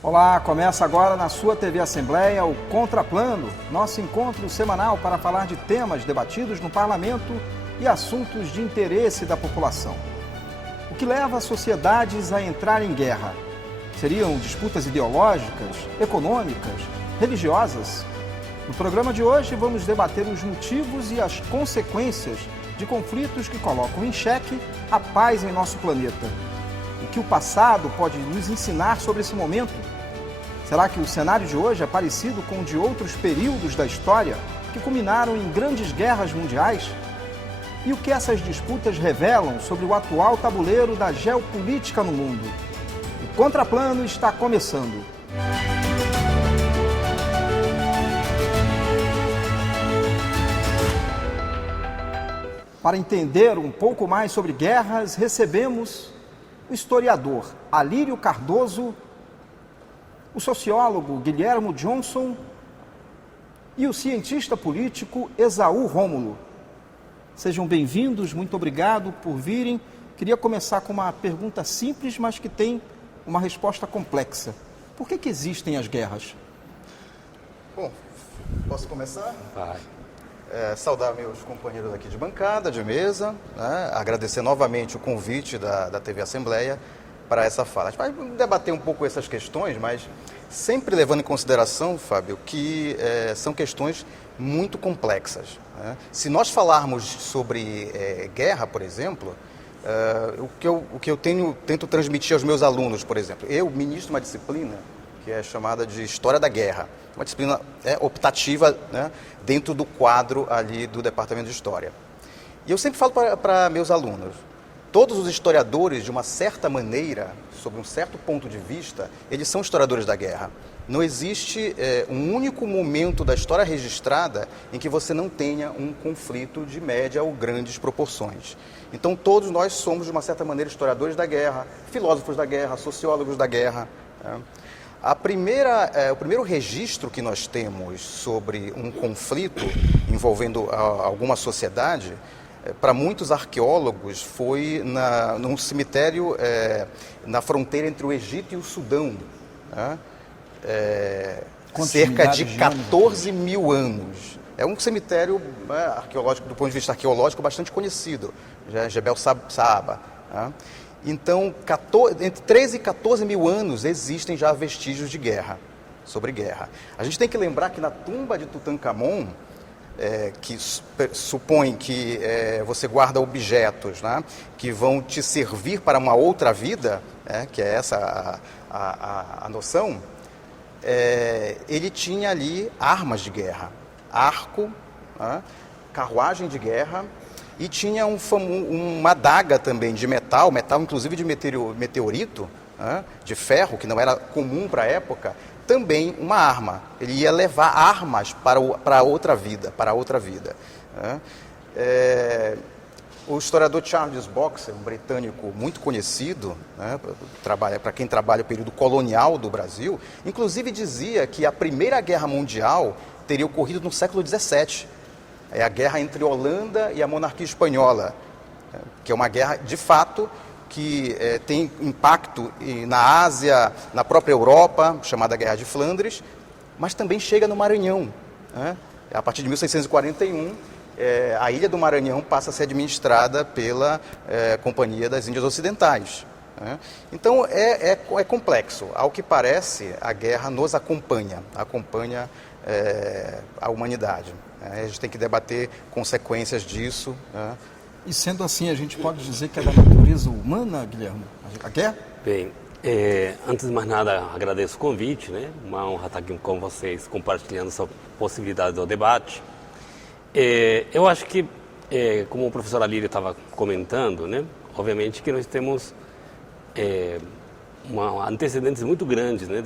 Olá, começa agora na sua TV Assembleia o Contraplano, nosso encontro semanal para falar de temas debatidos no Parlamento e assuntos de interesse da população. O que leva as sociedades a entrar em guerra? Seriam disputas ideológicas, econômicas, religiosas? No programa de hoje vamos debater os motivos e as consequências de conflitos que colocam em xeque a paz em nosso planeta. O que o passado pode nos ensinar sobre esse momento? Será que o cenário de hoje é parecido com o de outros períodos da história que culminaram em grandes guerras mundiais? E o que essas disputas revelam sobre o atual tabuleiro da geopolítica no mundo? O Contraplano está começando. Para entender um pouco mais sobre guerras, recebemos o historiador Alírio Cardoso, o sociólogo Guilhermo Johnson e o cientista político Esaú Rômulo. Sejam bem-vindos, muito obrigado por virem. Queria começar com uma pergunta simples, mas que tem uma resposta complexa. Por que existem as guerras? Bom, posso começar? Vai. Saudar meus companheiros aqui de bancada, de mesa, né? Agradecer novamente o convite da TV Assembleia para essa fala. A gente vai debater um pouco essas questões, mas sempre levando em consideração, Fábio, que são questões muito complexas, né? Se nós falarmos sobre guerra, por exemplo, o que eu tento transmitir aos meus alunos, por exemplo, eu ministro uma disciplina que é chamada de História da Guerra, uma disciplina optativa, né, dentro do quadro ali do Departamento de História. E eu sempre falo para meus alunos, todos os historiadores, de uma certa maneira, sob um certo ponto de vista, eles são historiadores da guerra. Não existe um único momento da história registrada em que você não tenha um conflito de média ou grandes proporções. Então todos nós somos, de uma certa maneira, historiadores da guerra, filósofos da guerra, sociólogos da guerra, né? O primeiro registro que nós temos sobre um conflito envolvendo alguma sociedade, para muitos arqueólogos, foi num cemitério na fronteira entre o Egito e o Sudão, né? Cerca de 14 mil anos. É um cemitério arqueológico, do ponto de vista arqueológico, bastante conhecido, Jebel Saba, né? Então, entre 13 e 14 mil anos existem já vestígios de guerra, sobre guerra. A gente tem que lembrar que na tumba de Tutankhamon, que supõe que você guarda objetos, né, que vão te servir para uma outra vida, que é essa a noção, ele tinha ali armas de guerra, arco, né, carruagem de guerra, e tinha uma adaga também de metal inclusive de meteorito, né, de ferro, que não era comum para a época, também uma arma. Ele ia levar armas para outra vida, né. O historiador Charles Boxer, um britânico muito conhecido, né, para quem trabalha o período colonial do Brasil, inclusive dizia que a Primeira Guerra Mundial teria ocorrido no século XVII. É a guerra entre a Holanda e a monarquia espanhola, que é uma guerra, de fato, que tem impacto na Ásia, na própria Europa, chamada Guerra de Flandres, mas também chega no Maranhão, né? A partir de 1641, a ilha do Maranhão passa a ser administrada pela Companhia das Índias Ocidentais, né? Então, é complexo. Ao que parece, a guerra nos acompanha a humanidade. A gente tem que debater consequências disso, né? E sendo assim, a gente pode dizer que é da natureza humana, Guilherme, a guerra? Bem, antes de mais nada, agradeço o convite, né? Uma honra estar aqui com vocês, compartilhando essa possibilidade do debate. Eu acho que, como o professor Alírio estava comentando, né? Obviamente que nós temos antecedentes muito grandes, né?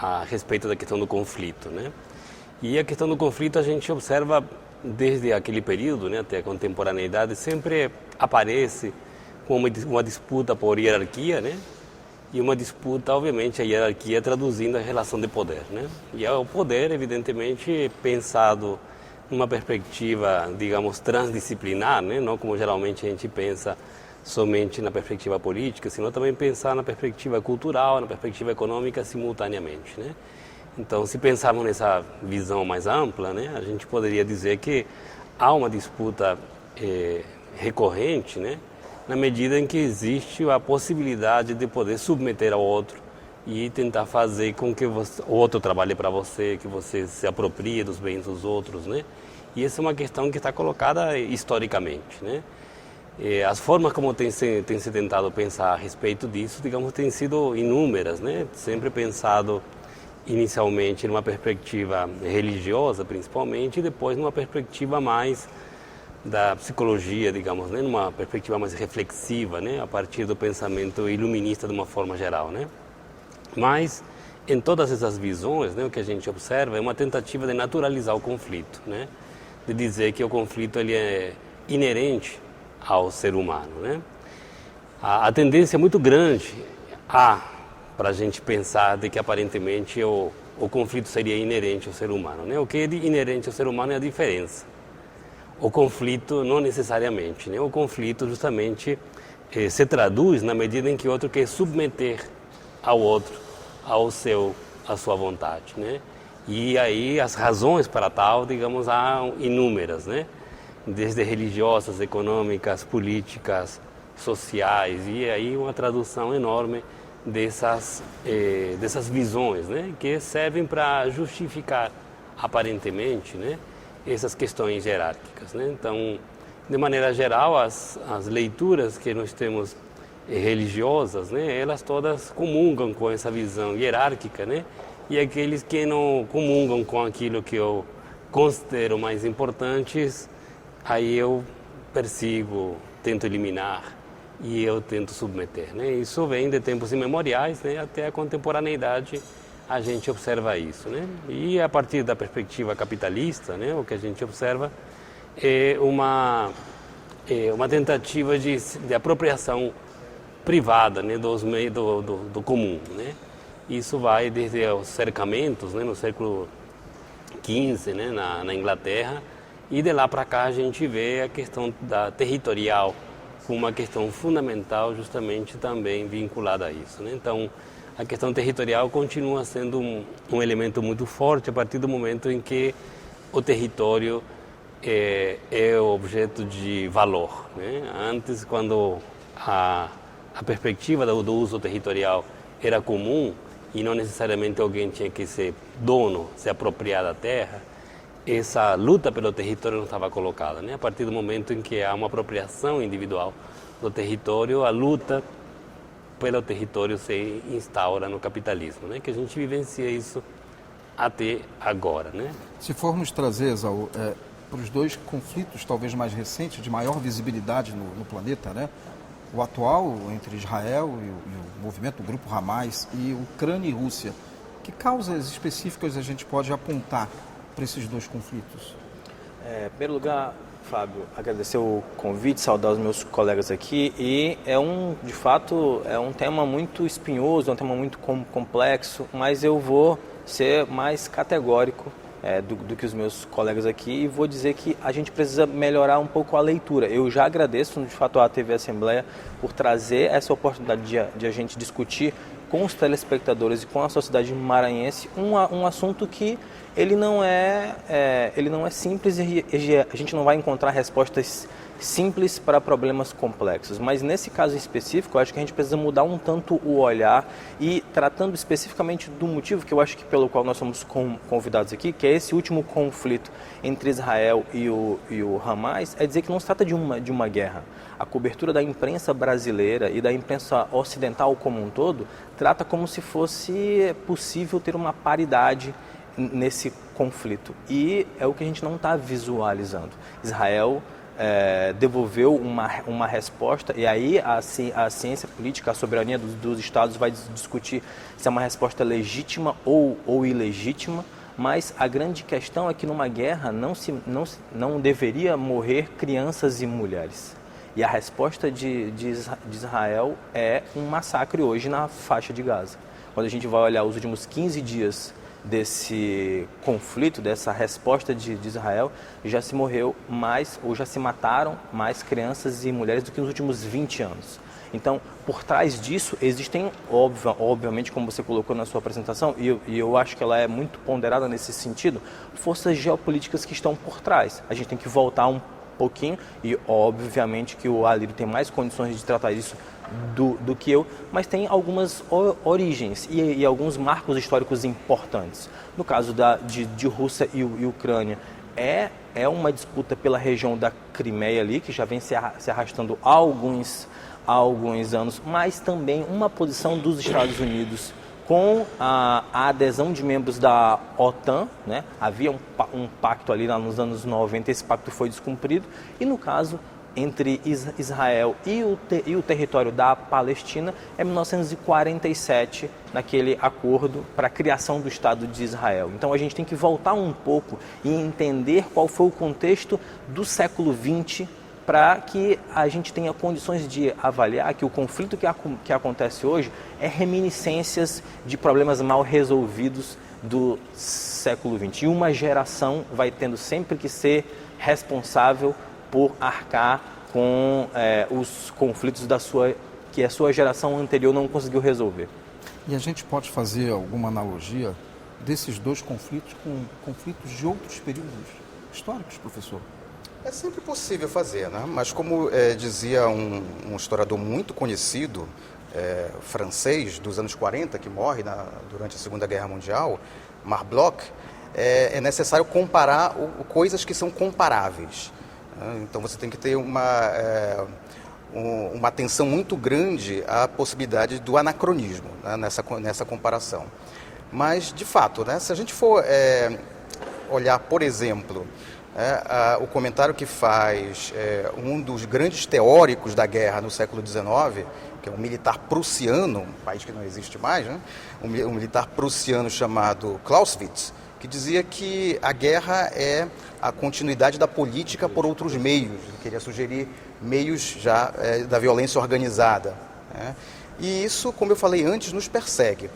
A respeito da questão do conflito, né? E a questão do conflito a gente observa desde aquele período, né, até a contemporaneidade, sempre aparece como uma disputa por hierarquia, né? E uma disputa, obviamente, a hierarquia traduzindo a relação de poder, né? E é o poder, evidentemente, pensado numa perspectiva, digamos, transdisciplinar, né? Não como geralmente a gente pensa somente na perspectiva política, senão também pensar na perspectiva cultural, na perspectiva econômica simultaneamente, né? Então, se pensarmos nessa visão mais ampla, né, a gente poderia dizer que há uma disputa recorrente, né, na medida em que existe a possibilidade de poder submeter ao outro e tentar fazer com que o outro trabalhe para você, que você se aproprie dos bens dos outros, né? E essa é uma questão que está colocada historicamente, né? As formas como tem se tentado pensar a respeito disso, digamos, têm sido inúmeras, né? Sempre pensado inicialmente numa perspectiva religiosa, principalmente, e depois numa perspectiva mais da psicologia, digamos, né? Numa perspectiva mais reflexiva, né? A partir do pensamento iluminista de uma forma geral, né? Mas em todas essas visões, né, o que a gente observa é uma tentativa de naturalizar o conflito, né? De dizer que o conflito ele é inerente ao ser humano, né? A tendência é muito grande para a gente pensar de que aparentemente o conflito seria inerente ao ser humano, né? O que é inerente ao ser humano é a diferença. O conflito não necessariamente, né? O conflito justamente se traduz na medida em que o outro quer submeter ao outro, à sua vontade, né? E aí as razões para tal, digamos, há inúmeras, né? Desde religiosas, econômicas, políticas, sociais, e aí uma tradução enorme dessas visões, né? Que servem para justificar, aparentemente, né? Essas questões hierárquicas, né? Então, de maneira geral, as leituras que nós temos religiosas, né, elas todas comungam com essa visão hierárquica, né, e aqueles que não comungam com aquilo que eu considero mais importantes, aí eu persigo, tento eliminar e eu tento submeter, né. Isso vem de tempos imemoriais, né, até a contemporaneidade a gente observa isso, né, e a partir da perspectiva capitalista, né, o que a gente observa é uma tentativa de apropriação privada, né, dos meios do comum, né? Isso vai desde os cercamentos, né, no século XV, né, na Inglaterra, e de lá para cá a gente vê a questão territorial como uma questão fundamental, justamente também vinculada a isso, né? Então, a questão territorial continua sendo um elemento muito forte a partir do momento em que o território é objeto de valor, né? Antes, quando a perspectiva do uso territorial era comum e não necessariamente alguém tinha que ser dono, se apropriar da terra, essa luta pelo território não estava colocada, né? A partir do momento em que há uma apropriação individual do território, a luta pelo território se instaura no capitalismo, né? Que a gente vivencia isso até agora, né? Se formos trazer, Esaú, para os dois conflitos talvez mais recentes, de maior visibilidade no planeta, né? O atual entre Israel e o movimento do grupo Hamas e Ucrânia e Rússia. Que causas específicas a gente pode apontar para esses dois conflitos? Em primeiro lugar, Fábio, agradecer o convite, saudar os meus colegas aqui. E de fato, é um tema muito espinhoso, é um tema muito complexo, mas eu vou ser mais categórico do que os meus colegas aqui e vou dizer que a gente precisa melhorar um pouco a leitura. Eu já agradeço, de fato, à TV Assembleia por trazer essa oportunidade de a gente discutir com os telespectadores e com a sociedade maranhense um assunto que ele não é simples e a gente não vai encontrar respostas simples para problemas complexos, mas nesse caso específico, eu acho que a gente precisa mudar um tanto o olhar e tratando especificamente do motivo que eu acho que pelo qual nós somos convidados aqui, que é esse último conflito entre Israel e o Hamas, é dizer que não se trata de uma guerra. A cobertura da imprensa brasileira e da imprensa ocidental como um todo trata como se fosse possível ter uma paridade nesse conflito, e é o que a gente não está visualizando. Israel devolveu uma resposta, e aí a ciência política, a soberania dos estados vai discutir se é uma resposta legítima ou ilegítima, mas a grande questão é que numa guerra não deveria morrer crianças e mulheres. E a resposta de Israel é um massacre hoje na faixa de Gaza. Quando a gente vai olhar os últimos 15 dias desse conflito, dessa resposta de Israel, já se morreu mais, ou já se mataram mais crianças e mulheres do que nos últimos 20 anos. Então, por trás disso, existem, obviamente, como você colocou na sua apresentação, e eu acho que ela é muito ponderada nesse sentido, forças geopolíticas que estão por trás. A gente tem que voltar um pouquinho, e obviamente que o Alírio tem mais condições de tratar isso do que eu, mas tem algumas origens e alguns marcos históricos importantes. No caso de Rússia e Ucrânia, é uma disputa pela região da Crimeia ali, que já vem se arrastando há alguns anos, mas também uma posição dos Estados Unidos com a adesão de membros da OTAN, né? Havia um pacto ali nos anos 90, esse pacto foi descumprido, e no caso entre Israel e o território da Palestina é 1947, naquele acordo para a criação do Estado de Israel. Então a gente tem que voltar um pouco e entender qual foi o contexto do século XX para que a gente tenha condições de avaliar que o conflito que acontece hoje é reminiscências de problemas mal resolvidos do século XX. E uma geração vai tendo sempre que ser responsável por arcar com os conflitos que a sua geração anterior não conseguiu resolver. E a gente pode fazer alguma analogia desses dois conflitos com conflitos de outros períodos históricos, professor? É sempre possível fazer, né? Mas como dizia um historiador muito conhecido, francês, dos anos 40, que morre durante a Segunda Guerra Mundial, Marc Bloch, é necessário comparar coisas que são comparáveis. Então você tem que ter uma atenção muito grande à possibilidade do anacronismo, né, nessa comparação. Mas, de fato, né, se a gente for olhar, por exemplo, o comentário que faz um dos grandes teóricos da guerra no século XIX, que é um militar prussiano, um país que não existe mais, né, um militar prussiano chamado Clausewitz, que dizia que a guerra é a continuidade da política por outros meios. Ele queria sugerir meios já da violência organizada, né? E isso, como eu falei antes, nos persegue.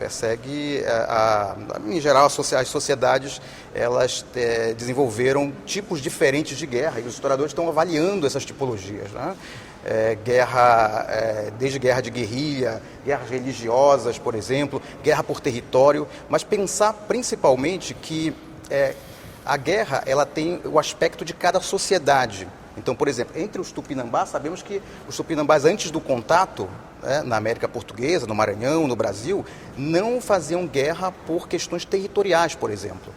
Em geral, as sociedades elas desenvolveram tipos diferentes de guerra, e os historiadores estão avaliando essas tipologias, né? Desde guerra de guerrilha, guerras religiosas, por exemplo, guerra por território, mas pensar principalmente que a guerra ela tem o aspecto de cada sociedade. Então, por exemplo, entre os tupinambás, sabemos que os tupinambás, antes do contato, na América Portuguesa, no Maranhão, no Brasil, não faziam guerra por questões territoriais, por exemplo.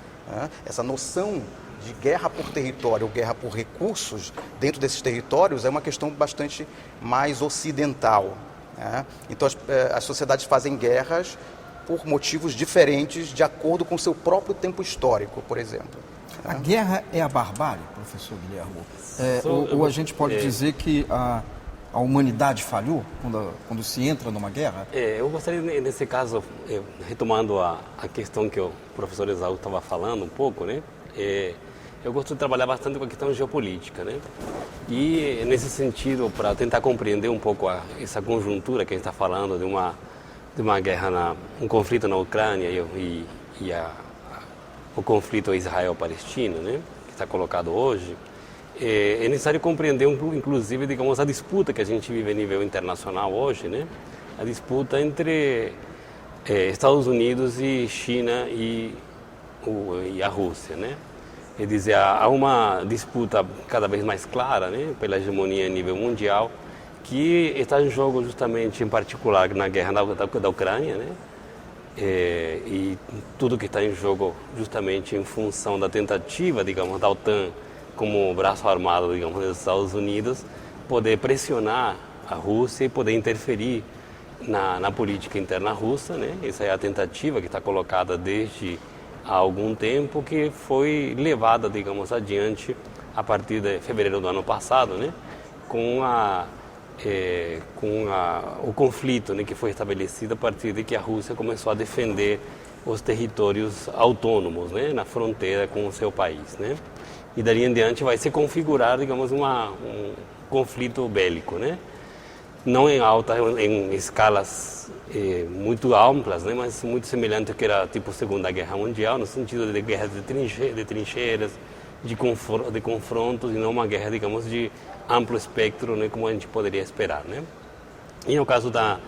Essa noção de guerra por território ou guerra por recursos dentro desses territórios é uma questão bastante mais ocidental, né? Então, as sociedades fazem guerras por motivos diferentes de acordo com o seu próprio tempo histórico, por exemplo. A guerra é a barbárie, professor Guilherme? Ou a gente pode dizer que a humanidade falhou quando se entra numa guerra? Eu gostaria, nesse caso, retomando a questão que o professor Esaú estava falando um pouco, né? Eu gosto de trabalhar bastante com a questão geopolítica, né? E, nesse sentido, para tentar compreender um pouco essa conjuntura que a gente está falando de uma guerra, um conflito na Ucrânia e o conflito Israel-Palestina, né? Que está colocado hoje, é necessário compreender, inclusive, digamos, a disputa que a gente vive a nível internacional hoje, né? A disputa entre Estados Unidos e China e a Rússia, né? Quer dizer, há uma disputa cada vez mais clara, né? Pela hegemonia a nível mundial, que está em jogo justamente, em particular, na guerra da Ucrânia, né? E tudo que está em jogo justamente em função da tentativa, digamos, da OTAN como braço armado, digamos, dos Estados Unidos, poder pressionar a Rússia e poder interferir na política interna russa, né? Essa é a tentativa que está colocada desde há algum tempo, que foi levada, digamos, adiante a partir de fevereiro do ano passado, né? Com o conflito, né, que foi estabelecido a partir de que a Rússia começou a defender os territórios autônomos, né, na fronteira com o seu país, né? E dali em diante vai se configurar, digamos, um conflito bélico, né? não em alta, em escalas muito amplas, né, mas muito semelhante ao que era tipo Segunda Guerra Mundial, no sentido de guerras de trincheiras, de confrontos, e não uma guerra, digamos, de amplo espectro, né, como a gente poderia esperar, né? E no caso da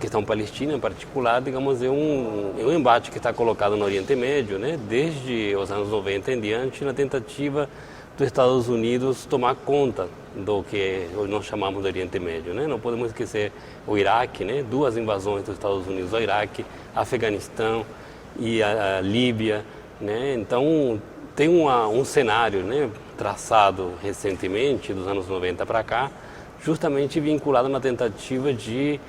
questão palestina em particular, digamos, é um embate que está colocado no Oriente Médio, né, desde os anos 90 em diante, na tentativa dos Estados Unidos tomar conta do que nós chamamos de Oriente Médio, né? Não podemos esquecer o Iraque, né? 2 invasões dos Estados Unidos ao Iraque, Afeganistão e a Líbia, né? Então tem um cenário, né, traçado recentemente, dos anos 90 para cá, justamente vinculado na tentativa de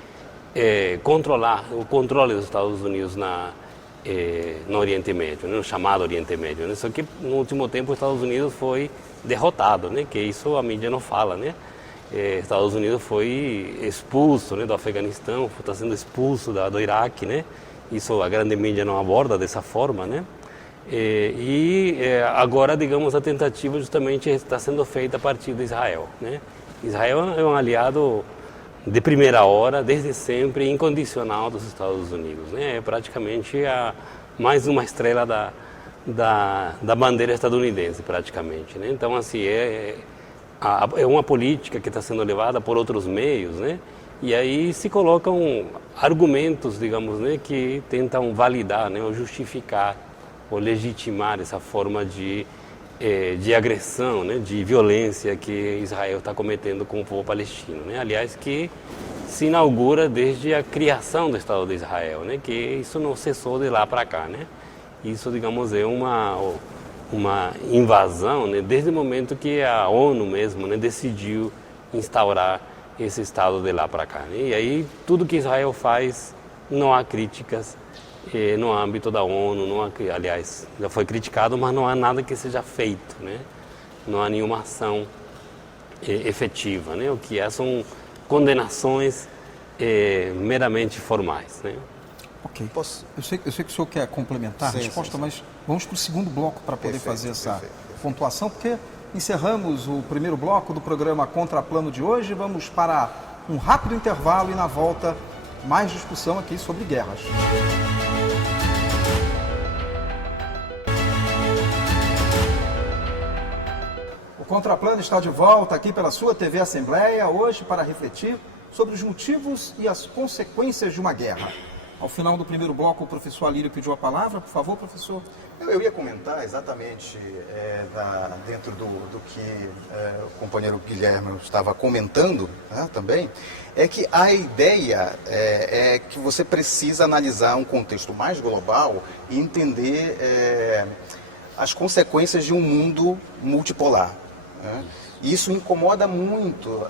controlar o controle dos Estados Unidos no Oriente Médio, né, no chamado Oriente Médio, né? Só que no último tempo os Estados Unidos foi derrotado, né? Que isso a mídia não fala, né? Estados Unidos foi expulso, né, do Afeganistão, está sendo expulso do Iraque, né? Isso a grande mídia não aborda dessa forma, né? Agora, digamos, a tentativa justamente está sendo feita a partir de Israel, né? Israel é um aliado de primeira hora, desde sempre, incondicional dos Estados Unidos, né? É praticamente mais uma estrela da bandeira estadunidense, praticamente, né? Então, assim, é uma política que está sendo levada por outros meios, né? E aí se colocam argumentos, digamos, né, que tentam validar, né, ou justificar, ou legitimar essa forma de agressão, né, de violência que Israel está cometendo com o povo palestino, né? Aliás, que se inaugura desde a criação do Estado de Israel, né? Que isso não cessou de lá para cá, né? Isso, digamos, é uma invasão, né, desde o momento que a ONU mesmo, né, decidiu instaurar esse Estado de lá para cá, né? E aí tudo que Israel faz, não há críticas no âmbito da ONU, não há, aliás, já foi criticado, mas não há nada que seja feito, né? Não há nenhuma ação efetiva, né? O que são condenações meramente formais, né? Ok. Eu sei que o senhor quer complementar a resposta, mas vamos para o segundo bloco para poder fazer essa pontuação, porque encerramos o primeiro bloco do programa Contraplano de hoje. Vamos para um rápido intervalo e na volta mais discussão aqui sobre guerras. O Contraplano está de volta aqui pela sua TV Assembleia, hoje para refletir sobre os motivos e as consequências de uma guerra. Ao final do primeiro bloco, o professor Alírio pediu a palavra. Por favor, professor. Eu ia comentar exatamente dentro do que o companheiro Guilherme estava comentando, né, também, é que a ideia é que você precisa analisar um contexto mais global e entender as consequências de um mundo multipolar, né? Isso incomoda muito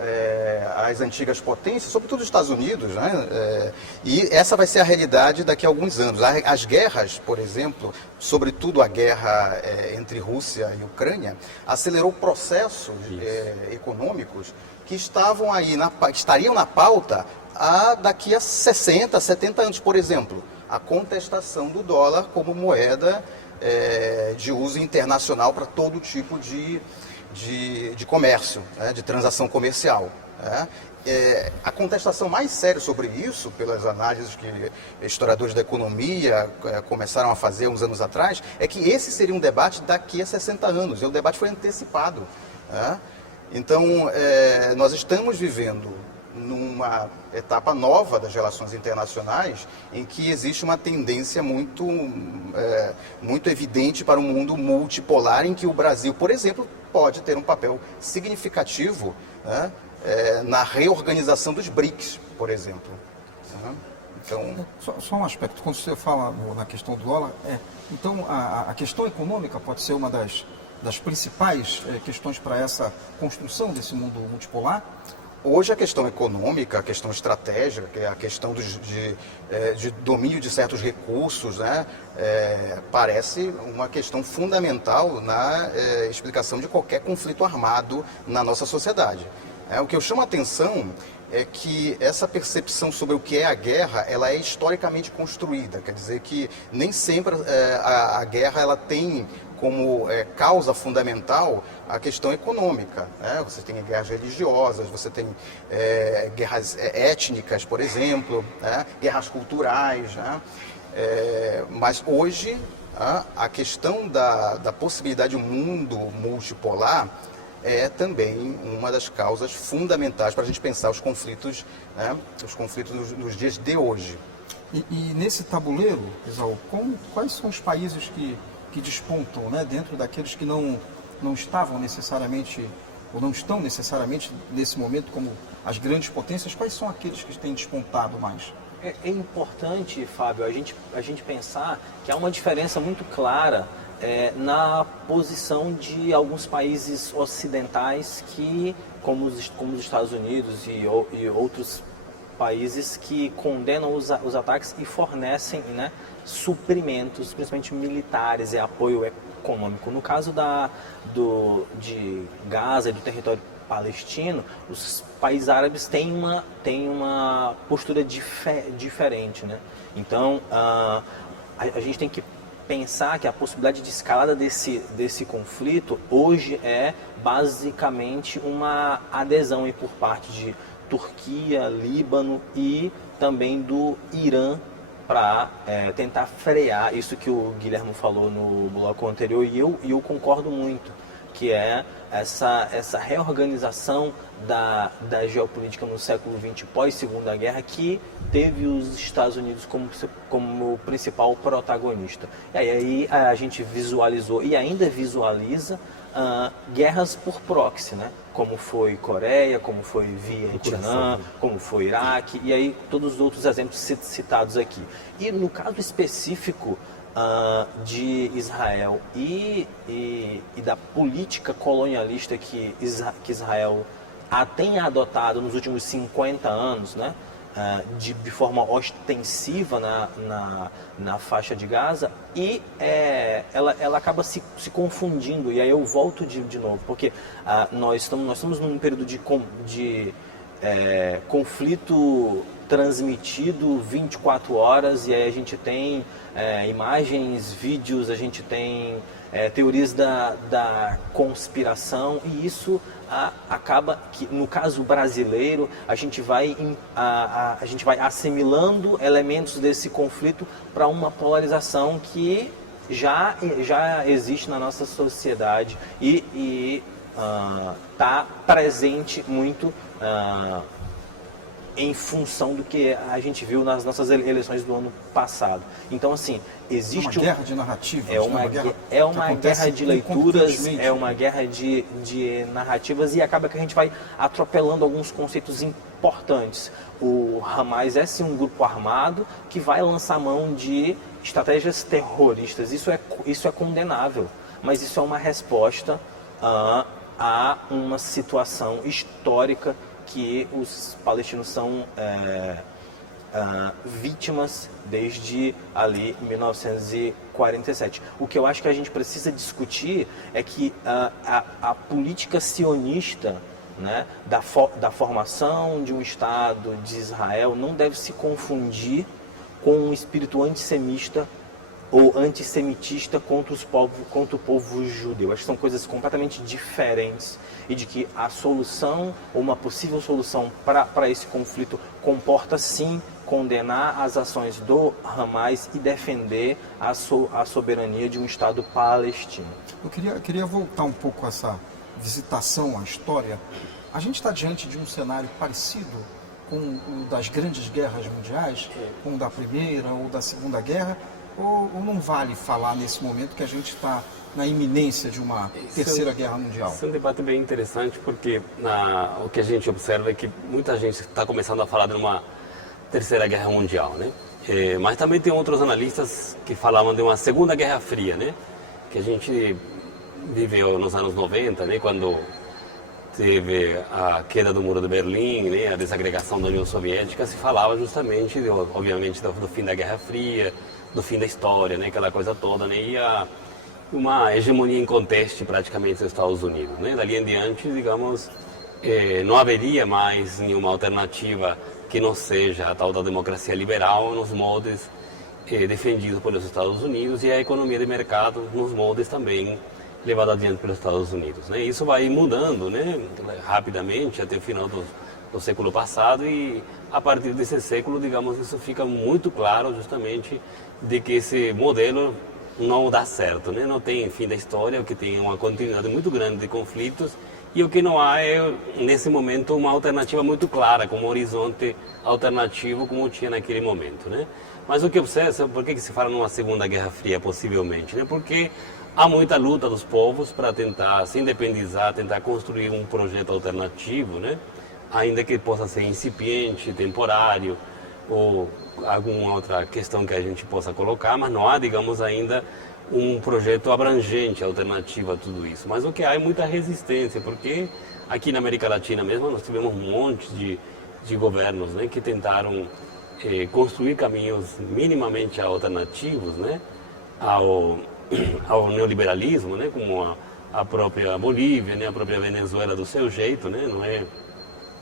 as antigas potências, sobretudo os Estados Unidos, né? E essa vai ser a realidade daqui a alguns anos. As guerras, por exemplo, sobretudo a guerra entre Rússia e Ucrânia, acelerou processos econômicos que estariam na pauta daqui a 60, 70 anos. Por exemplo, a contestação do dólar como moeda de uso internacional para todo tipo de comércio, né, de transação comercial, né? A contestação mais séria sobre isso, pelas análises que historiadores da economia começaram a fazer uns anos atrás, é que esse seria um debate daqui a 60 anos, e o debate foi antecipado, né? Então, nós estamos vivendo numa etapa nova das relações internacionais, em que existe uma tendência muito evidente para um mundo multipolar, em que o Brasil, por exemplo, pode ter um papel significativo, né, na reorganização dos BRICS, por exemplo. Então... Só um aspecto, quando você fala na questão do dólar, então a questão econômica pode ser uma das principais questões para essa construção desse mundo multipolar? Hoje a questão econômica, a questão estratégica, a questão de domínio de certos recursos, né, parece uma questão fundamental na explicação de qualquer conflito armado na nossa sociedade. O que eu chamo a atenção é que essa percepção sobre o que é a guerra, ela é historicamente construída. Quer dizer que nem sempre a guerra ela tem como causa fundamental a questão econômica, né? Você tem guerras religiosas, você tem guerras étnicas, por exemplo, né? Guerras culturais, né? Mas hoje a questão da possibilidade de um mundo multipolar é também uma das causas fundamentais para a gente pensar os conflitos, né? Os conflitos nos dias de hoje. E nesse tabuleiro, Isaú, quais são os países que despontam, né, dentro daqueles que não estavam necessariamente, ou não estão necessariamente nesse momento como as grandes potências? Quais são aqueles que têm despontado mais? É importante, Fábio, a gente pensar que há uma diferença muito clara na posição de alguns países ocidentais que, como os Estados Unidos e outros países que condenam os ataques e fornecem, né, suprimentos, principalmente militares e apoio econômico. No caso de Gaza e do território palestino, os países árabes têm uma postura diferente, né? Então, a gente tem que pensar que a possibilidade de escalada desse conflito hoje é basicamente uma adesão aí por parte de Turquia, Líbano e também do Irã para tentar frear isso que o Guilherme falou no bloco anterior, e eu concordo muito, que é essa reorganização da geopolítica no século XX pós-Segunda Guerra, que teve os Estados Unidos como principal protagonista. E aí a gente visualizou e ainda visualiza guerras por proxy, né? Como foi Coreia, como foi Vietnã, como foi Iraque, e aí todos os outros exemplos citados aqui. E no caso específico de Israel e da política colonialista que Israel tem adotado nos últimos 50 anos, né? De forma ostensiva na faixa de Gaza, e ela acaba se confundindo. E aí eu volto de novo, porque nós estamos num período de conflito transmitido 24 horas, e aí a gente tem imagens, vídeos, a gente tem teorias da conspiração, e isso acaba que, no caso brasileiro, a gente vai assimilando elementos desse conflito para uma polarização que já existe na nossa sociedade e está presente muito em função do que a gente viu nas nossas eleições do ano passado. Então, assim, existe uma guerra de narrativas. É uma guerra de leituras, é uma guerra de narrativas, e acaba que a gente vai atropelando alguns conceitos importantes. O Hamas é sim um grupo armado que vai lançar mão de estratégias terroristas. Isso é condenável, mas isso é uma resposta a uma situação histórica que os palestinos são vítimas desde ali 1947. O que eu acho que a gente precisa discutir é que a política sionista, né, da formação de um Estado de Israel não deve se confundir com um espírito antissemita ou antissemitista contra o povo judeu. Acho que são coisas completamente diferentes, e de que a solução, ou uma possível solução para esse conflito, comporta sim condenar as ações do Hamas e defender a soberania de um Estado palestino. Eu queria voltar um pouco a essa visitação à história. A gente está diante de um cenário parecido com o das grandes guerras mundiais, com o da Primeira ou da Segunda Guerra, ou não vale falar nesse momento que a gente está na iminência de uma terceira guerra mundial? Esse é um debate bem interessante, porque o que a gente observa é que muita gente está começando a falar de uma terceira guerra mundial, né? Mas também tem outros analistas que falavam de uma segunda guerra fria, né? Que a gente viveu nos anos 90, né? Quando teve a queda do Muro de Berlim, né? A desagregação da União Soviética, se falava justamente, obviamente, do fim da Guerra Fria, do fim da história, né? Aquela coisa toda, né? E uma hegemonia em conteste praticamente dos Estados Unidos, né? Dali em diante, digamos, não haveria mais nenhuma alternativa que não seja a tal da democracia liberal nos moldes defendidos pelos Estados Unidos e a economia de mercado nos moldes também levada adiante pelos Estados Unidos, né? Isso vai mudando, né, rapidamente até o final do século passado e a partir desse século, digamos, isso fica muito claro justamente de que esse modelo não dá certo, né? Não tem fim da história, o que tem uma continuidade muito grande de conflitos e o que não há é, nesse momento, uma alternativa muito clara, como um horizonte alternativo como tinha naquele momento, né? Mas o que observa, por que se fala numa Segunda Guerra Fria, possivelmente, né? Porque há muita luta dos povos para tentar se independizar, tentar construir um projeto alternativo, né? Ainda que possa ser incipiente, temporário, ou alguma outra questão que a gente possa colocar, mas não há, digamos, ainda um projeto abrangente, alternativo a tudo isso. Mas o que há é muita resistência, porque aqui na América Latina mesmo nós tivemos um monte de governos, né, que tentaram construir caminhos minimamente alternativos, né, ao neoliberalismo, né, como a própria Bolívia, né, a própria Venezuela do seu jeito, né, não é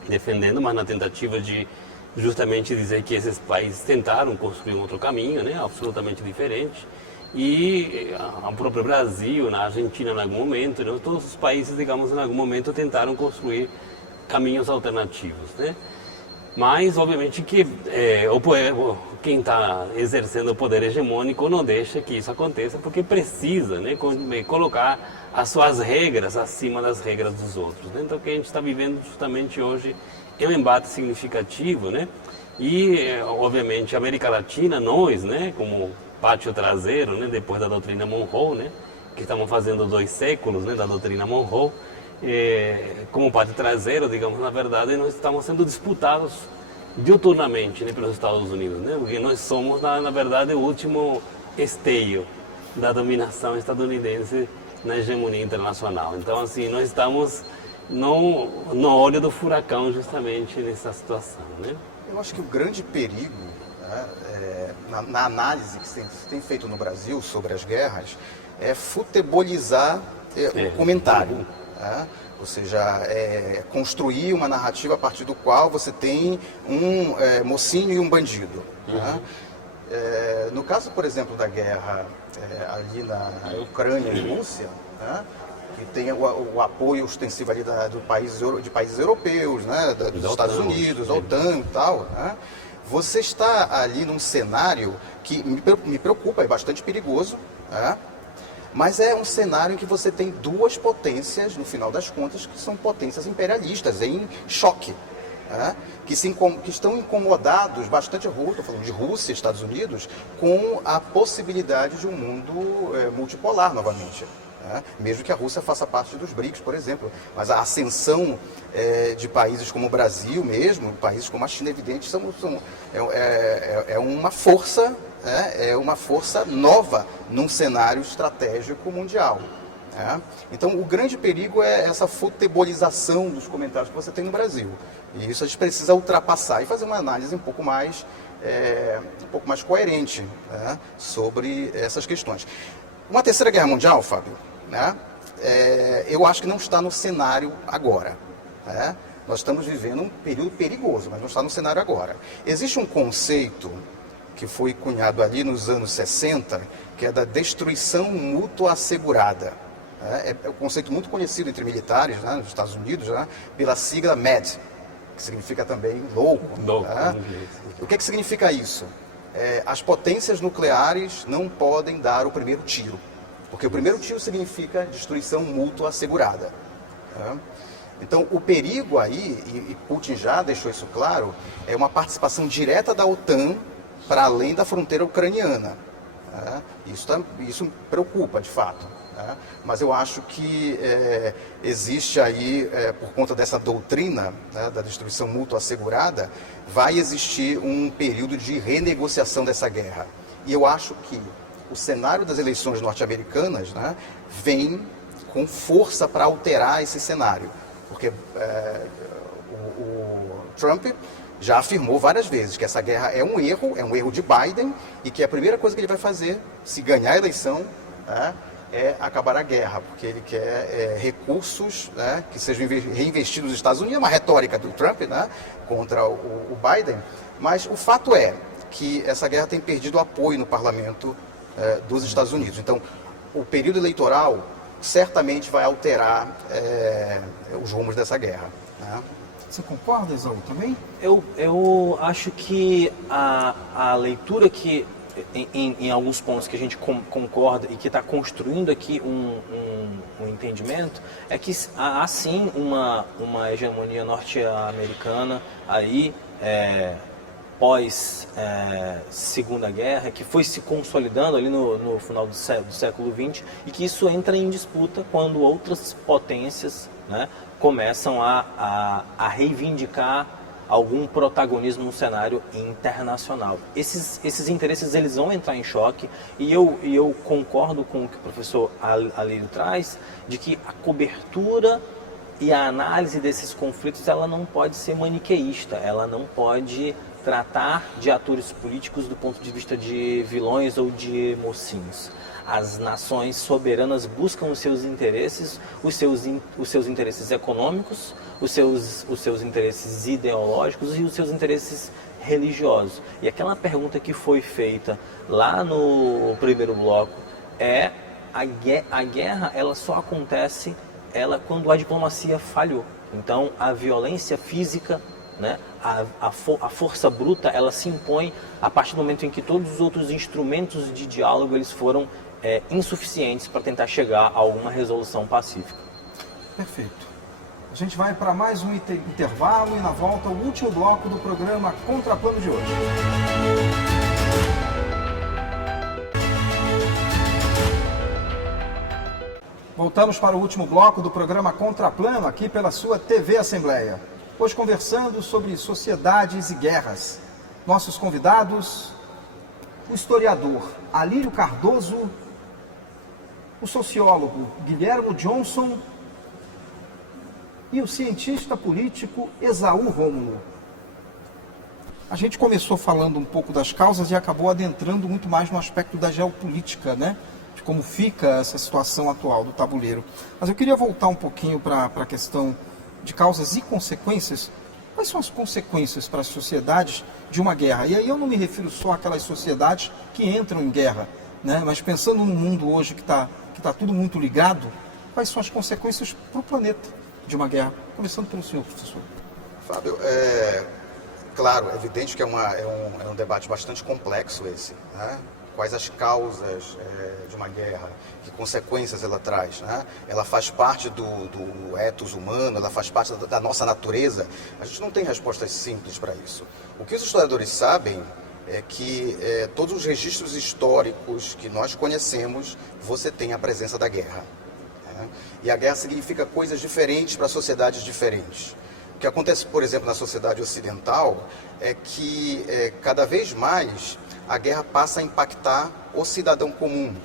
defendendo, mas na tentativa de justamente dizer que esses países tentaram construir um outro caminho, né, absolutamente diferente. E o próprio Brasil, na Argentina, em algum momento, né, todos os países, digamos, em algum momento tentaram construir caminhos alternativos, né? Mas, obviamente, que quem está exercendo o poder hegemônico não deixa que isso aconteça, porque precisa, né, colocar as suas regras acima das regras dos outros, né? Então, o que a gente está vivendo justamente hoje é um embate significativo, né? E, obviamente, a América Latina, nós, né, como pátio traseiro, né, depois da doutrina Monroe, né, que estamos fazendo 2 séculos, né, da doutrina Monroe, como pátio traseiro, digamos, na verdade, nós estamos sendo disputados diuturnamente, né, pelos Estados Unidos, né, porque nós somos, na verdade, o último esteio da dominação estadunidense na hegemonia internacional. Então, assim, nós estamos no olho do furacão justamente nessa situação, né? Eu acho que o grande perigo, né, na análise que se tem feito no Brasil sobre as guerras é futebolizar o comentário. Né? Ou seja, construir uma narrativa a partir do qual você tem um mocinho e um bandido. Né? No caso, por exemplo, da guerra ali na Ucrânia e Rússia, né? Que tem o apoio ostensivo ali de países europeus, né? Dos Estados Unidos, da OTAN e tal, né? Você está ali num cenário que me preocupa, é bastante perigoso, né? Mas é um cenário em que você tem 2 potências, no final das contas, que são potências imperialistas, em choque, né? Que estão incomodados, bastante, estou falando de Rússia e Estados Unidos, com a possibilidade de um mundo multipolar novamente. Mesmo que a Rússia faça parte dos BRICS, por exemplo. Mas a ascensão de países como o Brasil mesmo, países como a China, evidente, é uma força, uma força nova num cenário estratégico mundial. Então, o grande perigo é essa futebolização dos comentários que você tem no Brasil. E isso a gente precisa ultrapassar e fazer uma análise um pouco mais coerente, né, sobre essas questões. Uma terceira guerra mundial, Fábio, né, eu acho que não está no cenário agora. Né? Nós estamos vivendo um período perigoso, mas não está no cenário agora. Existe um conceito que foi cunhado ali nos anos 60, que é da destruição mútua assegurada. É um conceito muito conhecido entre militares, né, nos Estados Unidos, né, pela sigla MAD, que significa também louco. Né? O que significa isso? As potências nucleares não podem dar o primeiro tiro, porque o primeiro tiro significa destruição mútua assegurada. Então, o perigo aí, e Putin já deixou isso claro, é uma participação direta da OTAN para além da fronteira ucraniana. Isso preocupa, de fato. Mas eu acho que existe aí, por conta dessa doutrina, né, da destruição mútua assegurada, vai existir um período de renegociação dessa guerra. E eu acho que o cenário das eleições norte-americanas, né, vem com força para alterar esse cenário. Porque o Trump já afirmou várias vezes que essa guerra é um erro de Biden, e que a primeira coisa que ele vai fazer, se ganhar a eleição, é acabar a guerra, porque ele quer recursos, né, que sejam reinvestidos nos Estados Unidos. É uma retórica do Trump, né, contra o Biden, mas o fato é que essa guerra tem perdido apoio no parlamento dos Estados Unidos. Então, o período eleitoral certamente vai alterar os rumos dessa guerra, né? Você concorda, Esaú, também? Eu acho que a leitura que, em alguns pontos que a gente concorda e que está construindo aqui um entendimento, é que há sim uma hegemonia norte-americana aí, pós Segunda Guerra, que foi se consolidando ali no final do século XX, e que isso entra em disputa quando outras potências, né, começam a reivindicar algum protagonismo no cenário internacional. Esses interesses, eles vão entrar em choque, e eu concordo com o que o professor Alírio traz, de que a cobertura e a análise desses conflitos, ela não pode ser maniqueísta, ela não pode tratar de atores políticos do ponto de vista de vilões ou de mocinhos. As nações soberanas buscam os seus interesses, os seus interesses econômicos, os seus interesses ideológicos e os seus interesses religiosos. E aquela pergunta que foi feita lá no primeiro bloco é: a guerra, ela só acontece quando a diplomacia falhou. Então, a violência física, né, a força bruta, ela se impõe a partir do momento em que todos os outros instrumentos de diálogo eles foram insuficientes para tentar chegar a alguma resolução pacífica. Perfeito. A gente vai para mais um intervalo e na volta o último bloco do programa Contraplano de hoje. Voltamos para o último bloco do programa Contraplano, aqui pela sua TV Assembleia. Hoje conversando sobre sociedades e guerras. Nossos convidados, o historiador Alírio Cardoso, o sociólogo Guilhermo Johnson e o cientista político Esaú Rômulo. A gente começou falando um pouco das causas e acabou adentrando muito mais no aspecto da geopolítica, né? De como fica essa situação atual do tabuleiro. Mas eu queria voltar um pouquinho para a questão de causas e consequências. Quais são as consequências para as sociedades de uma guerra? E aí eu não me refiro só àquelas sociedades que entram em guerra, né? Mas pensando no mundo hoje que tá tudo muito ligado, quais são as consequências para o planeta de uma guerra? Começando pelo senhor, professor. Fábio, claro, é evidente que é um debate bastante complexo esse, né? Quais as causas de uma guerra, que consequências ela traz, né? Ela faz parte do ethos humano, ela faz parte da nossa natureza. A gente não tem respostas simples para isso. O que os historiadores sabem é que todos os registros históricos que nós conhecemos, você tem a presença da guerra, né? E a guerra significa coisas diferentes para sociedades diferentes. O que acontece, por exemplo, na sociedade ocidental é que cada vez mais a guerra passa a impactar o cidadão comum,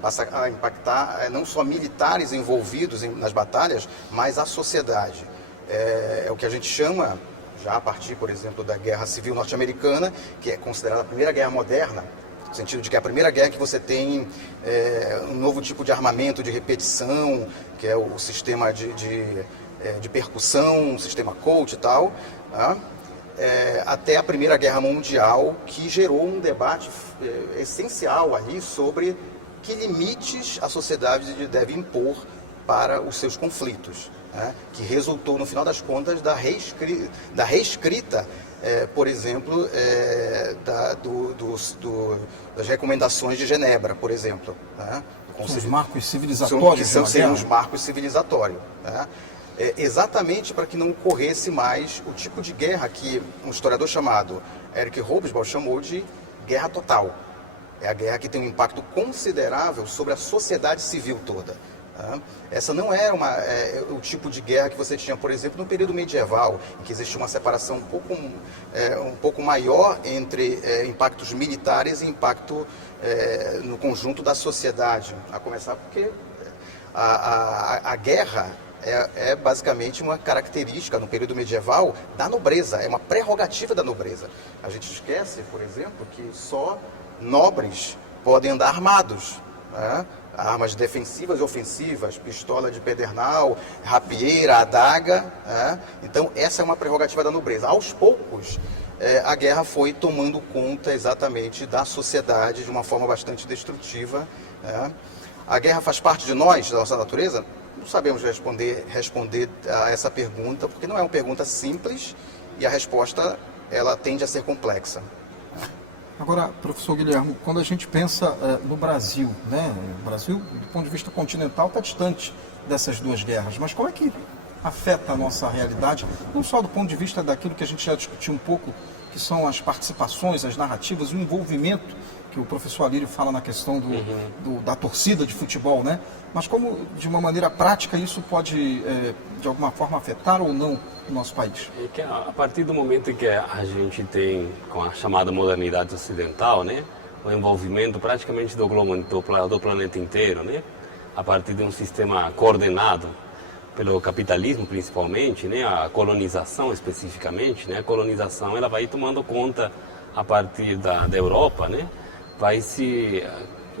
passa a impactar não só militares envolvidos nas batalhas, mas a sociedade. É o que a gente chama, já a partir, por exemplo, da Guerra Civil Norte-Americana, que é considerada a primeira guerra moderna, no sentido de que é a primeira guerra que você tem um novo tipo de armamento de repetição, que é o sistema de percussão, um sistema Colt e tal, tá? Até a Primeira Guerra Mundial, que gerou um debate essencial ali sobre que limites a sociedade deve impor para os seus conflitos, né? Que resultou, no final das contas, da reescrita, por exemplo, das recomendações de Genebra, por exemplo, né? São os marcos civilizatórios. Que seriam os marcos civilizatórios, né? Exatamente para que não ocorresse mais o tipo de guerra que um historiador chamado Eric Hobsbawm chamou de guerra total. É a guerra que tem um impacto considerável sobre a sociedade civil toda. Essa não era o tipo de guerra que você tinha, por exemplo, no período medieval, em que existia uma separação um pouco maior entre impactos militares e impacto no conjunto da sociedade. A começar porque a guerra é basicamente uma característica, no período medieval, da nobreza, é uma prerrogativa da nobreza. A gente esquece, por exemplo, que só nobres podem andar armados, né? armas defensivas e ofensivas, pistola de pedernal, rapieira, adaga. Então, essa é uma prerrogativa da nobreza. Aos poucos, a guerra foi tomando conta exatamente da sociedade de uma forma bastante destrutiva. A guerra faz parte de nós, da nossa natureza? Não sabemos responder a essa pergunta, porque não é uma pergunta simples e a resposta ela tende a ser complexa. Agora, professor Guilherme, quando a gente pensa no Brasil, né? O Brasil, do ponto de vista continental, está distante dessas duas guerras, mas como é que afeta a nossa realidade, não só do ponto de vista daquilo que a gente já discutiu um pouco, que são as participações, as narrativas, o envolvimento, que o professor Alírio fala na questão da torcida de futebol, né? Mas como, de uma maneira prática, isso pode, de alguma forma, afetar ou não o nosso país? É que a partir do momento que a gente tem, com a chamada modernidade ocidental, né, o envolvimento praticamente do globo, do planeta inteiro, né, a partir de um sistema coordenado pelo capitalismo, principalmente, né, a colonização especificamente, né, a colonização ela vai tomando conta a partir da Europa, né, vai se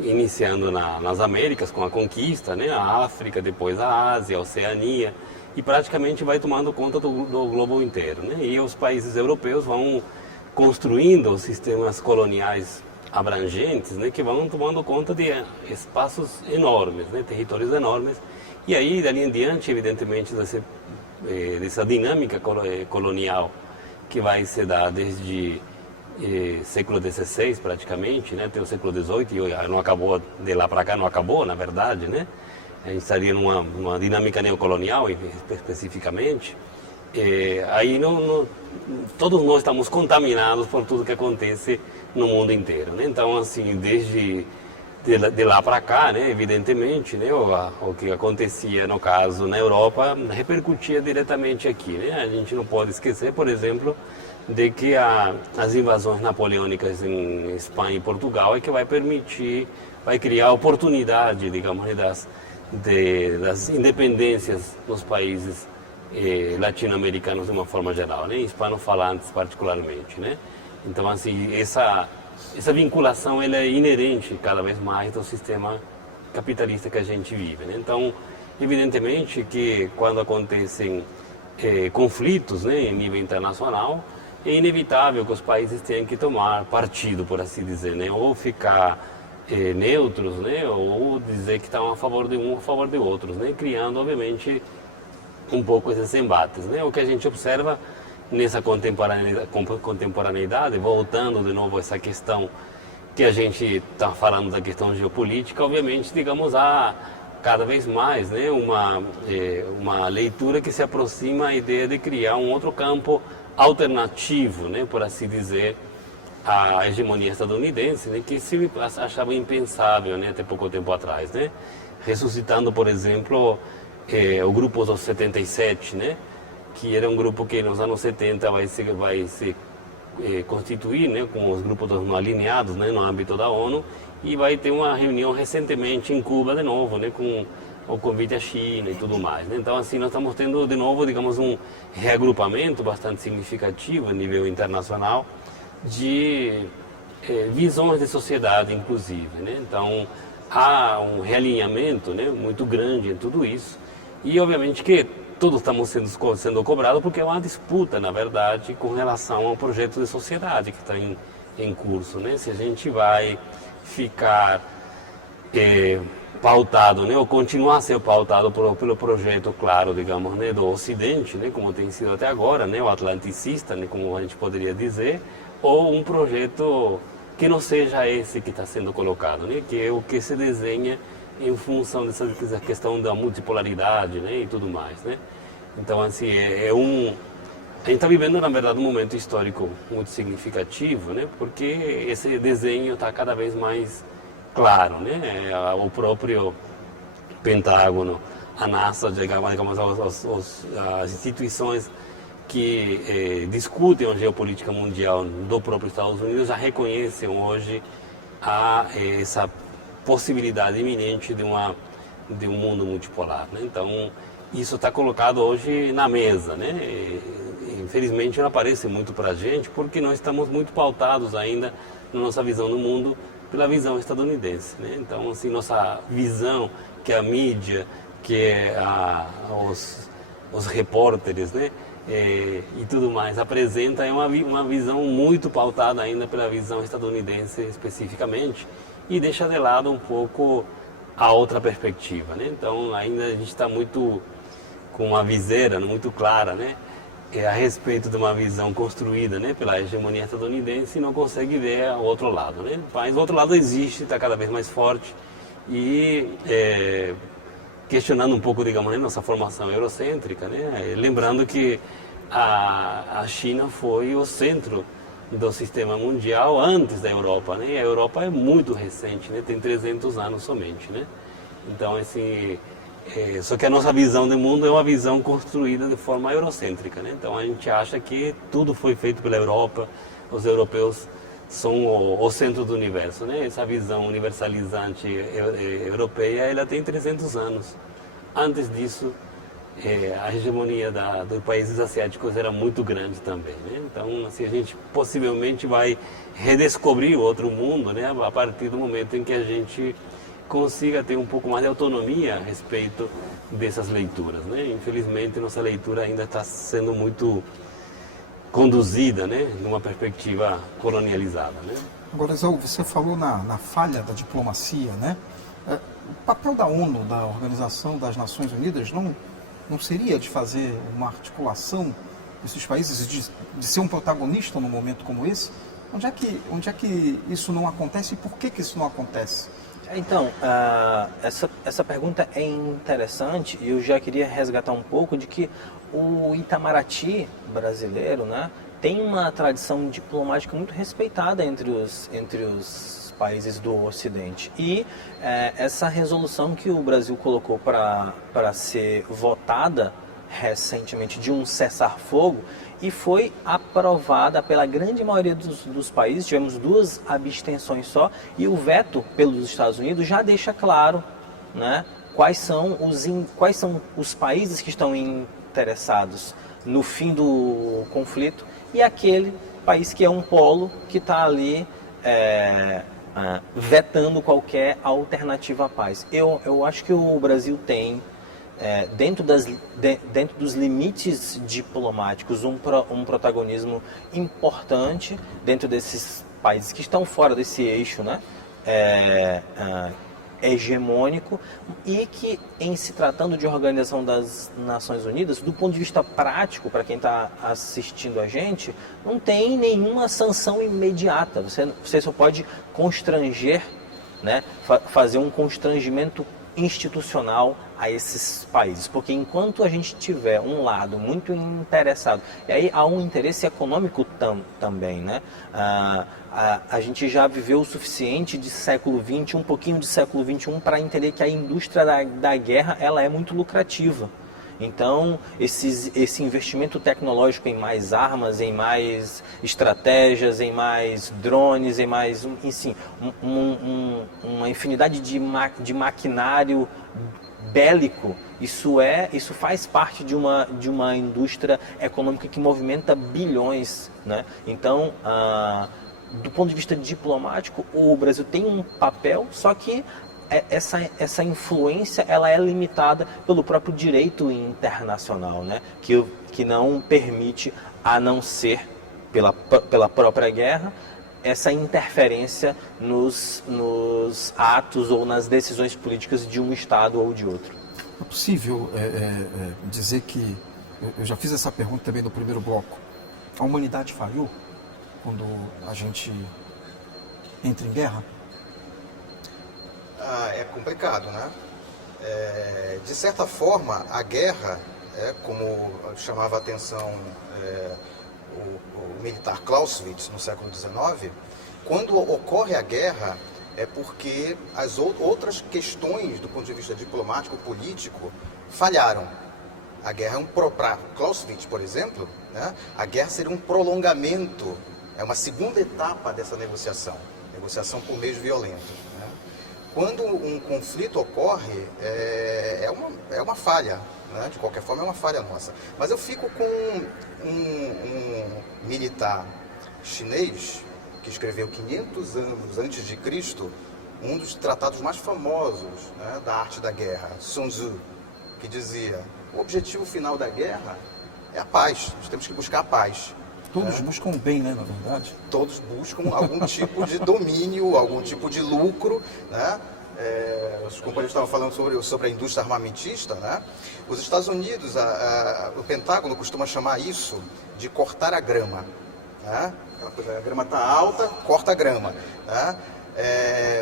iniciando nas Américas com a conquista, né, a África, depois a Ásia, a Oceania, e praticamente vai tomando conta do globo inteiro, né? E os países europeus vão construindo sistemas coloniais abrangentes, né, que vão tomando conta de espaços enormes, né, territórios enormes. E aí, dali em diante, evidentemente, dessa dinâmica colonial que vai se dar desde século XVI praticamente, né, até o século XVIII, e não acabou de lá para cá, não acabou, na verdade, né? A gente estaria numa dinâmica neocolonial, especificamente. Aí todos nós estamos contaminados por tudo que acontece no mundo inteiro, né? Então, assim, desde de lá para cá, né, evidentemente, né, o que acontecia, no caso, na Europa, repercutia diretamente aqui, né? A gente não pode esquecer, por exemplo, de que as invasões napoleônicas em Espanha e Portugal é que vai criar oportunidade, digamos, das independências nos países latino-americanos de uma forma geral, né? Hispanofalantes particularmente, né? Então, assim, essa vinculação ela é inerente cada vez mais do sistema capitalista que a gente vive, né? Então, evidentemente que quando acontecem conflitos, né, em nível internacional, é inevitável que os países tenham que tomar partido, por assim dizer, né? Ou ficar neutros, né, ou dizer que estão a favor de um ou a favor de outros, né, criando, obviamente, um pouco esses embates, né? O que a gente observa nessa contemporaneidade, voltando de novo a essa questão que a gente está falando da questão geopolítica, obviamente, digamos, há cada vez mais, né, uma leitura que se aproxima à ideia de criar um outro campo alternativo, né, por assim dizer, a hegemonia estadunidense, né, que se achava impensável, né, até pouco tempo atrás, né, ressuscitando, por exemplo, o grupo dos 77, né, que era um grupo que nos anos 70 vai se constituir, né, com os grupos não alinhados, né, no âmbito da ONU, e vai ter uma reunião recentemente em Cuba de novo, né, com o convite à China e tudo mais, né? Então, assim, nós estamos tendo de novo, digamos, um reagrupamento bastante significativo a nível internacional de visões de sociedade, inclusive, né? Então, há um realinhamento, né, muito grande em tudo isso, e obviamente que todos estamos sendo cobrados porque é uma disputa, na verdade, com relação ao projeto de sociedade que está em curso, né? Se a gente vai ficar pautado, né, ou continuar a ser pautado pelo projeto, claro, digamos, né, do Ocidente, né, como tem sido até agora, né, o atlanticista, né, como a gente poderia dizer, ou um projeto que não seja esse que está sendo colocado, né, que é o que se desenha em função dessa questão da multipolaridade, né, e tudo mais, né. Então, assim, a gente está vivendo, na verdade, um momento histórico muito significativo, né, porque esse desenho está cada vez mais claro, né, o próprio Pentágono, a NASA, digamos, as instituições que discutem a geopolítica mundial do próprio Estados Unidos já reconhecem hoje essa possibilidade iminente de um mundo multipolar, né? Então, isso está colocado hoje na mesa, né? Infelizmente não aparece muito para a gente porque nós estamos muito pautados ainda na nossa visão do mundo pela visão estadunidense, né? Então, assim, nossa visão, que a mídia, que os repórteres, né? E tudo mais apresenta é uma visão muito pautada ainda pela visão estadunidense especificamente, e deixa de lado um pouco a outra perspectiva, né? Então, ainda a gente está muito com uma viseira muito clara, né? A respeito de uma visão construída, né, pela hegemonia estadunidense, e não consegue ver o outro lado, né? Mas o outro lado existe, está cada vez mais forte, e questionando um pouco, digamos, né, nossa formação eurocêntrica, né? Lembrando que a China foi o centro do sistema mundial antes da Europa, né? E a Europa é muito recente, né? Tem 300 anos somente, né? Então, assim, só que a nossa visão do mundo é uma visão construída de forma eurocêntrica, né? Então a gente acha que tudo foi feito pela Europa, os europeus são o centro do universo, né? Essa visão universalizante europeia, ela tem 300 anos. Antes disso, a hegemonia dos países asiáticos era muito grande também, né? Então, assim, a gente possivelmente vai redescobrir o outro mundo, né? A partir do momento em que a gente consiga ter um pouco mais de autonomia a respeito dessas leituras, né? Infelizmente, nossa leitura ainda está sendo muito conduzida, né, numa perspectiva colonializada, né? Agora, Zé, você falou na falha da diplomacia, né? O papel da ONU, da Organização das Nações Unidas, não seria de fazer uma articulação desses países, de ser um protagonista num momento como esse? Onde é que isso não acontece e por que isso não acontece? Então, essa pergunta é interessante, e eu já queria resgatar um pouco de que o Itamaraty brasileiro, né, tem uma tradição diplomática muito respeitada entre os países do Ocidente. E essa resolução que o Brasil colocou para ser votada recentemente, de um cessar-fogo, e foi aprovada pela grande maioria dos países. Tivemos 2 abstenções só, e o veto pelos Estados Unidos já deixa claro, né, quais são os países que estão interessados no fim do conflito, e aquele país que é um polo que está ali vetando qualquer alternativa à paz. Eu acho que o Brasil tem, dentro dos limites diplomáticos, um protagonismo importante dentro desses países que estão fora desse eixo, né, hegemônico, e que, em se tratando de Organização das Nações Unidas, do ponto de vista prático, para quem está assistindo a gente, não tem nenhuma sanção imediata. Você só pode constranger, né, fazer um constrangimento institucional a esses países, porque enquanto a gente tiver um lado muito interessado, e aí há um interesse econômico também, né? A gente já viveu o suficiente de século XX, um pouquinho de século XXI, para entender que a indústria da guerra, ela é muito lucrativa. Então, esse investimento tecnológico em mais armas, em mais estratégias, em mais drones, em mais, enfim, uma infinidade de maquinário bélico, isso faz parte de uma indústria econômica que movimenta bilhões, né? Então, do ponto de vista diplomático, o Brasil tem um papel, só que essa influência, ela é limitada pelo próprio direito internacional, né? Que não permite, a não ser pela própria guerra, essa interferência nos atos ou nas decisões políticas de um Estado ou de outro. É possível dizer que, eu já fiz essa pergunta também no primeiro bloco, a humanidade falhou quando a gente entra em guerra? É complicado, né? De certa forma, a guerra, como chamava a atenção o militar Clausewitz no século XIX, quando ocorre a guerra é porque as outras questões do ponto de vista diplomático, político, falharam. A guerra para Clausewitz, por exemplo, né? A guerra seria um prolongamento, é uma segunda etapa dessa negociação por meios violentos, né? Quando um conflito ocorre, é uma falha, né? De qualquer forma é uma falha nossa. Mas eu fico com um militar chinês, que escreveu 500 anos antes de Cristo, um dos tratados mais famosos, né, da arte da guerra, Sun Tzu, que dizia: o objetivo final da guerra é a paz, nós temos que buscar a paz. Todos buscam o bem, né, na verdade? Todos buscam algum tipo de domínio, algum tipo de lucro, né? Os companheiros estavam falando sobre a indústria armamentista, né? Os Estados Unidos, o Pentágono costuma chamar isso de cortar a grama, né? Aquela coisa, a grama está alta, corta a grama, né?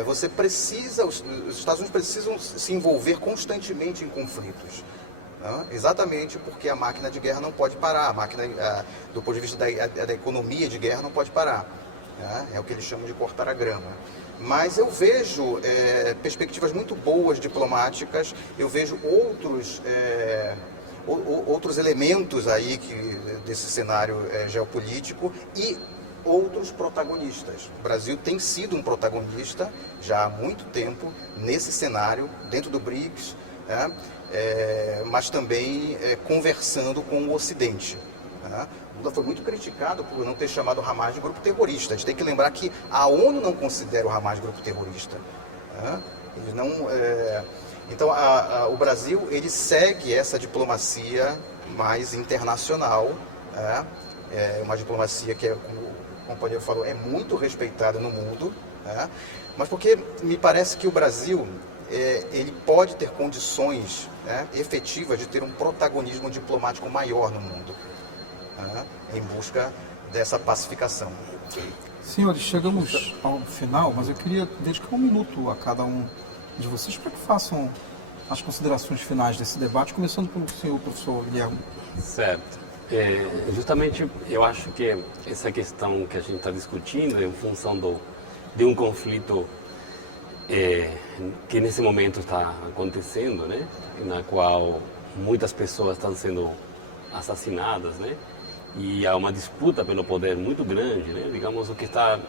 Os Estados Unidos precisam se envolver constantemente em conflitos. Exatamente porque a máquina de guerra não pode parar, a máquina, do ponto de vista da economia de guerra, não pode parar. É o que eles chamam de cortar a grama. Mas eu vejo perspectivas muito boas diplomáticas, eu vejo outros elementos aí desse cenário geopolítico e outros protagonistas. O Brasil tem sido um protagonista já há muito tempo nesse cenário, dentro do BRICS, mas também conversando com o Ocidente. Lula foi muito criticado por não ter chamado o Hamas de grupo terrorista. A gente tem que lembrar que a ONU não considera o Hamas grupo terrorista. Eles não, então, o Brasil ele segue essa diplomacia mais internacional, uma diplomacia que, como o companheiro falou, é muito respeitada no mundo, mas porque me parece que o Brasil ele pode ter condições efetivas de ter um protagonismo diplomático maior no mundo, em busca dessa pacificação. Senhores, chegamos ao final, mas eu queria dedicar 1 minuto a cada um de vocês para que façam as considerações finais desse debate, começando pelo senhor professor Guilherme. Certo. Justamente eu acho que essa questão que a gente está discutindo em função de um conflito que nesse momento está acontecendo, né, na qual muitas pessoas estão sendo assassinadas, né, e há uma disputa pelo poder muito grande, né, digamos, o que está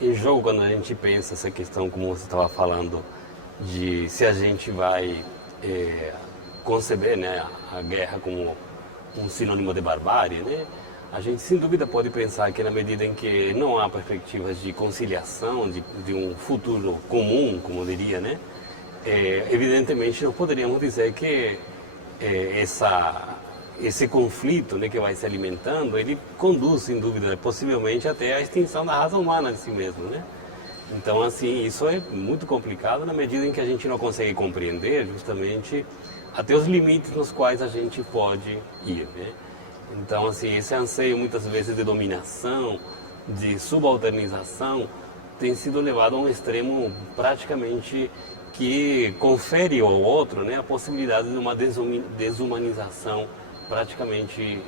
em jogo quando a gente pensa essa questão, como você estava falando, de se a gente vai conceber, né, a guerra como um sinônimo de barbárie, né, a gente sem dúvida pode pensar que na medida em que não há perspectivas de conciliação, de um futuro comum, como diria, né, evidentemente nós poderíamos dizer que esse conflito, né, que vai se alimentando, ele conduz sem dúvida, possivelmente até a extinção da raça humana de si mesmo, né? Então, assim, isso é muito complicado na medida em que a gente não consegue compreender justamente até os limites nos quais a gente pode ir, né? Então, assim, esse anseio muitas vezes de dominação, de subalternização, tem sido levado a um extremo praticamente que confere ao outro, né, a possibilidade de uma desumanização praticamente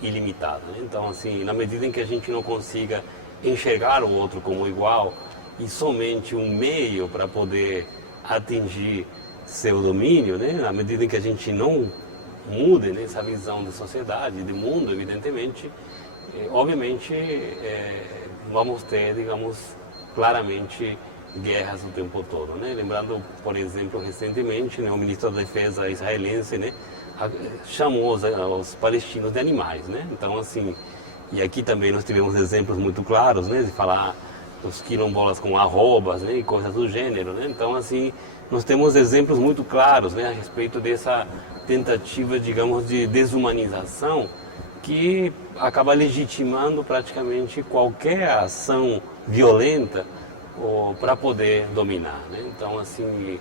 ilimitada, né? Então, assim, na medida em que a gente não consiga enxergar o outro como igual e somente um meio para poder atingir seu domínio, né, na medida em que a gente não mude, né, essa visão de sociedade, de mundo, evidentemente, obviamente, vamos ter, digamos, claramente guerras o tempo todo, né? Lembrando, por exemplo, recentemente, né, o ministro da Defesa israelense, né, chamou os palestinos de animais, né? Então, assim, e aqui também nós tivemos exemplos muito claros, né, de falar os quilombolas com arrobas, né, e coisas do gênero, né? Então, assim, nós temos exemplos muito claros, né, a respeito dessa tentativa, digamos, de desumanização que acaba legitimando praticamente qualquer ação violenta para poder dominar, né? Então, assim,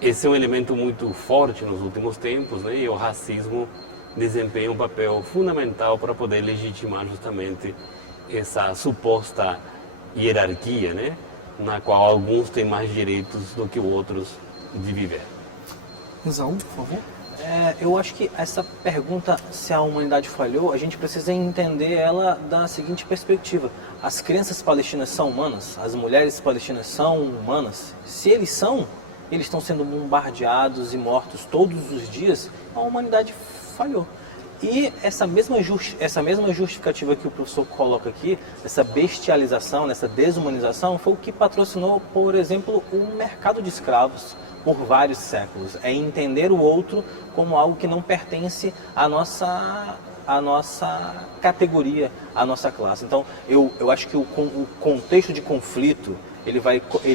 esse é um elemento muito forte nos últimos tempos, né? E o racismo desempenha um papel fundamental para poder legitimar justamente essa suposta hierarquia, né, na qual alguns têm mais direitos do que outros de viver. Esaú, por favor. Eu acho que essa pergunta, se a humanidade falhou, a gente precisa entender ela da seguinte perspectiva. As crianças palestinas são humanas? As mulheres palestinas são humanas? Se eles são, eles estão sendo bombardeados e mortos todos os dias, a humanidade falhou. E essa mesma justificativa que o professor coloca aqui, essa bestialização, essa desumanização, foi o que patrocinou, por exemplo, o mercado de escravos por vários séculos. É entender o outro como algo que não pertence à nossa categoria, a nossa classe. Então, eu acho que o contexto de conflito, ele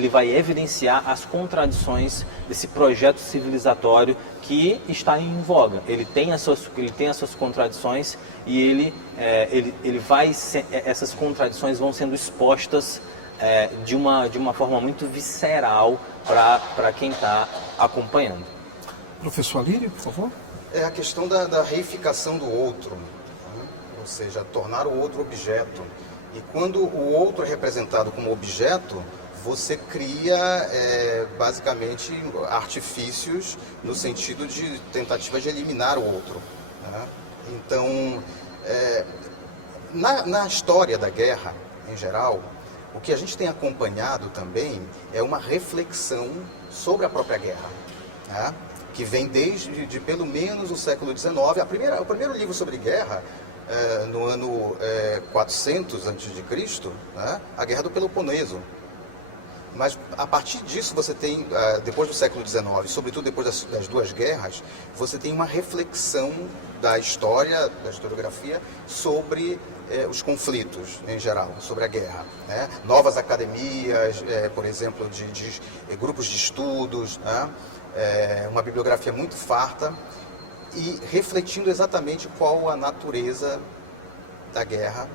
vai evidenciar as contradições desse projeto civilizatório que está em voga. Ele tem as suas contradições e essas contradições vão sendo expostas de uma forma muito visceral para quem está acompanhando. Professor Alírio, por favor. É a questão da reificação do outro, né? Ou seja, tornar o outro objeto. E quando o outro é representado como objeto, você cria basicamente artifícios no sentido de tentativa de eliminar o outro, né? Então, na história da guerra, em geral, o que a gente tem acompanhado também é uma reflexão sobre a própria guerra, né? Que vem desde pelo menos o século XIX. O primeiro livro sobre guerra, no ano 400 a.C., né? A Guerra do Peloponeso. Mas a partir disso você tem, depois do século XIX, sobretudo depois das duas guerras, você tem uma reflexão da história, da historiografia, sobre os conflitos em geral, sobre a guerra, né? Novas academias, por exemplo, de grupos de estudos, né? Uma bibliografia muito farta e refletindo exatamente qual a natureza da guerra,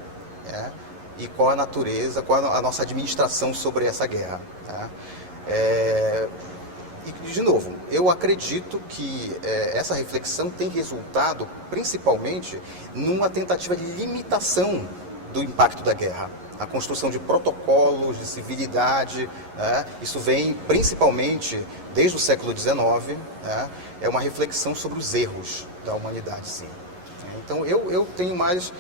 né? E qual a natureza, qual a nossa administração sobre essa guerra, né? E, de novo, eu acredito que essa reflexão tem resultado principalmente numa tentativa de limitação do impacto da guerra. A construção de protocolos de civilidade, né? Isso vem principalmente desde o século XIX, né? É uma reflexão sobre os erros da humanidade, sim. Então eu tenho mais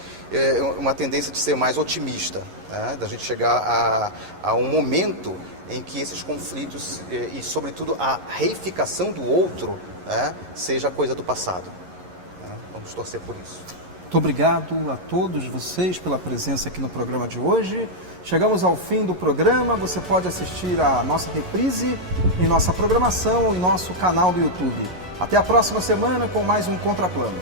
uma tendência de ser mais otimista, né? Da gente chegar a um momento em que esses conflitos e sobretudo a reificação do outro, né? Seja coisa do passado, né? Vamos torcer por isso. Muito obrigado a todos vocês pela presença aqui no programa de hoje. Chegamos ao fim do programa. Você pode assistir a nossa reprise em nossa programação em nosso canal do YouTube. Até a próxima semana com mais um Contraplano.